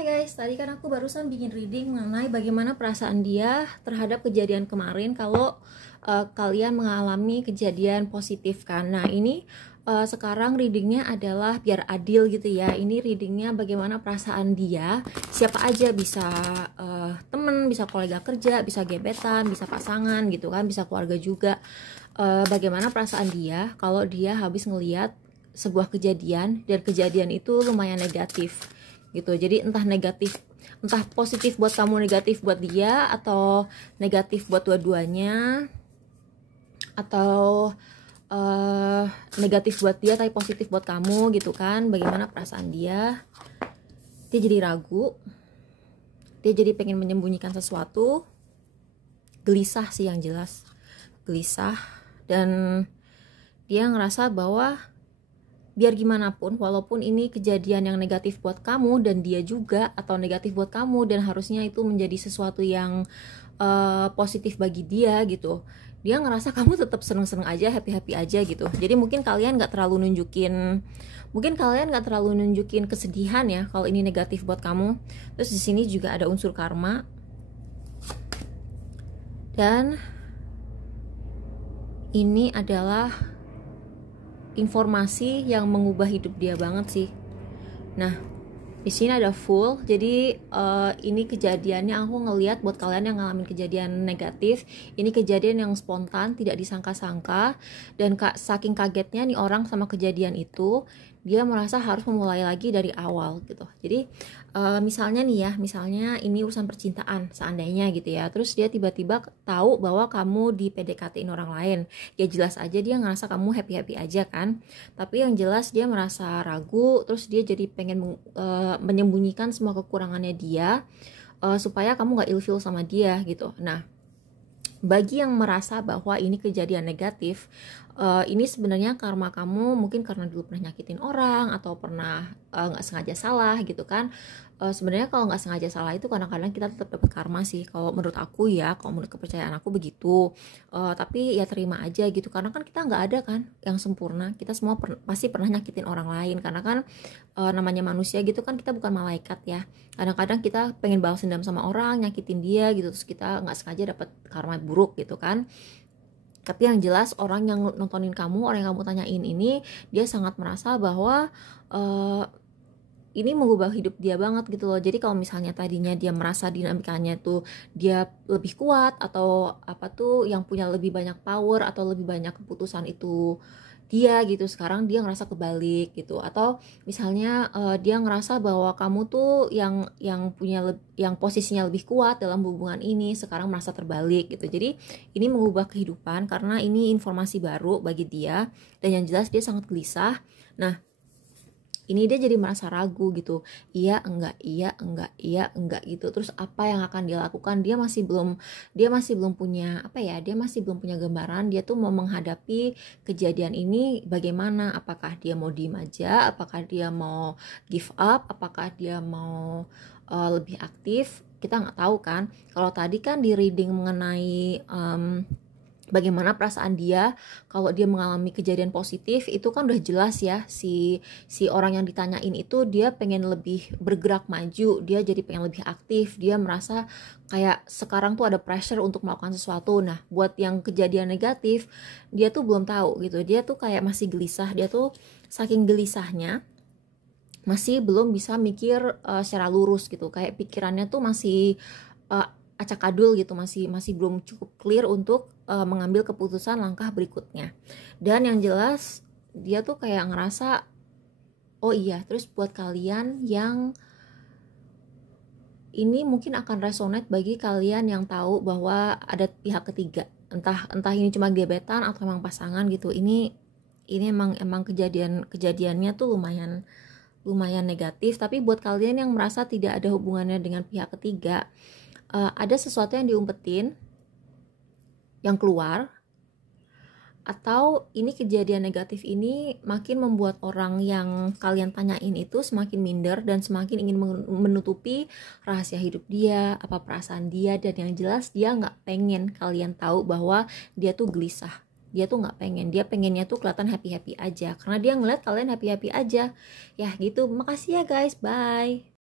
Hai guys, tadi kan aku barusan bikin reading mengenai bagaimana perasaan dia terhadap kejadian kemarin kalau kalian mengalami kejadian positif kan. Nah ini sekarang readingnya adalah biar adil gitu ya. Ini readingnya bagaimana perasaan dia. Siapa aja bisa temen, bisa kolega kerja, bisa gebetan, bisa pasangan gitu kan, bisa keluarga juga. Bagaimana perasaan dia kalau dia habis ngeliat sebuah kejadian dan kejadian itu lumayan negatif gitu. Jadi entah negatif, entah positif buat kamu, negatif buat dia, atau negatif buat dua-duanya, atau negatif buat dia tapi positif buat kamu gitu kan. Bagaimana perasaan dia? Dia jadi ragu, dia jadi pengen menyembunyikan sesuatu, gelisah sih yang jelas, gelisah, dan dia ngerasa bahwa biar gimana pun, walaupun ini kejadian yang negatif buat kamu dan dia juga, atau negatif buat kamu dan harusnya itu menjadi sesuatu yang positif bagi dia gitu, dia ngerasa kamu tetap seneng-seneng aja, happy-happy aja gitu. Jadi mungkin kalian nggak terlalu nunjukin kesedihan ya kalau ini negatif buat kamu. Terus di sini juga ada unsur karma, dan ini adalah informasi yang mengubah hidup dia banget sih. Nah, di sini ada full. Jadi ini kejadiannya aku ngelihat buat kalian yang ngalamin kejadian negatif, ini kejadian yang spontan, tidak disangka-sangka, dan saking kagetnya nih orang sama kejadian itu, dia merasa harus memulai lagi dari awal gitu. Jadi misalnya nih ya, misalnya ini urusan percintaan seandainya gitu ya, terus dia tiba-tiba tahu bahwa kamu di PDKT-in orang lain, ya jelas aja dia ngerasa kamu happy-happy aja kan, tapi yang jelas dia merasa ragu, terus dia jadi pengen menyembunyikan semua kekurangannya dia supaya kamu gak ilfeel sama dia gitu. Nah, bagi yang merasa bahwa ini kejadian negatif, ini sebenarnya karma kamu, mungkin karena dulu pernah nyakitin orang atau pernah nggak sengaja salah gitu kan. Sebenarnya kalau nggak sengaja salah itu kadang-kadang kita tetap dapat karma sih, kalau menurut aku ya, kalau menurut kepercayaan aku begitu. Tapi ya terima aja gitu, karena kan kita nggak ada kan yang sempurna, kita semua pasti pernah nyakitin orang lain, karena kan namanya manusia gitu kan, kita bukan malaikat ya. Kadang-kadang kita pengen balas dendam sama orang, nyakitin dia gitu, terus kita nggak sengaja dapat karma buruk gitu kan. Tapi yang jelas orang yang nontonin kamu, orang yang kamu tanyain ini, dia sangat merasa bahwa ini mengubah hidup dia banget gitu loh. Jadi kalau misalnya tadinya dia merasa dinamikanya tuh dia lebih kuat, atau apa tuh yang punya lebih banyak power atau lebih banyak keputusan itu dia gitu, sekarang dia ngerasa kebalik gitu. Atau misalnya dia ngerasa bahwa kamu tuh yang punya yang posisinya lebih kuat dalam hubungan ini, sekarang merasa terbalik gitu. Jadi ini mengubah kehidupan karena ini informasi baru bagi dia, dan yang jelas dia sangat gelisah. Nah, ini dia jadi merasa ragu gitu, iya enggak gitu. Terus apa yang akan dia lakukan? Dia masih belum punya apa ya, dia masih belum punya gambaran dia tuh mau menghadapi kejadian ini bagaimana. Apakah dia mau diem aja, apakah dia mau give up, apakah dia mau lebih aktif, kita nggak tahu kan. Kalau tadi kan di reading mengenai bagaimana perasaan dia kalau dia mengalami kejadian positif, itu kan udah jelas ya, si orang yang ditanyain itu dia pengen lebih bergerak maju, dia jadi pengen lebih aktif, dia merasa kayak sekarang tuh ada pressure untuk melakukan sesuatu. Nah, buat yang kejadian negatif, dia tuh belum tahu gitu, dia tuh kayak masih gelisah, dia tuh saking gelisahnya masih belum bisa mikir secara lurus gitu, kayak pikirannya tuh masih acak-adul gitu, masih belum cukup clear untuk mengambil keputusan langkah berikutnya. Dan yang jelas dia tuh kayak ngerasa, oh iya, terus buat kalian yang ini mungkin akan resonate bagi kalian yang tahu bahwa ada pihak ketiga, entah ini cuma gebetan atau emang pasangan gitu. Ini emang kejadiannya tuh lumayan negatif. Tapi buat kalian yang merasa tidak ada hubungannya dengan pihak ketiga, ada sesuatu yang diumpetin, yang keluar, atau ini kejadian negatif ini makin membuat orang yang kalian tanyain itu semakin minder dan semakin ingin menutupi rahasia hidup dia, apa perasaan dia, dan yang jelas dia nggak pengen kalian tahu bahwa dia tuh gelisah. Dia tuh nggak pengen, dia pengennya tuh kelihatan happy-happy aja, karena dia ngeliat kalian happy-happy aja. Ya gitu, makasih ya guys, bye.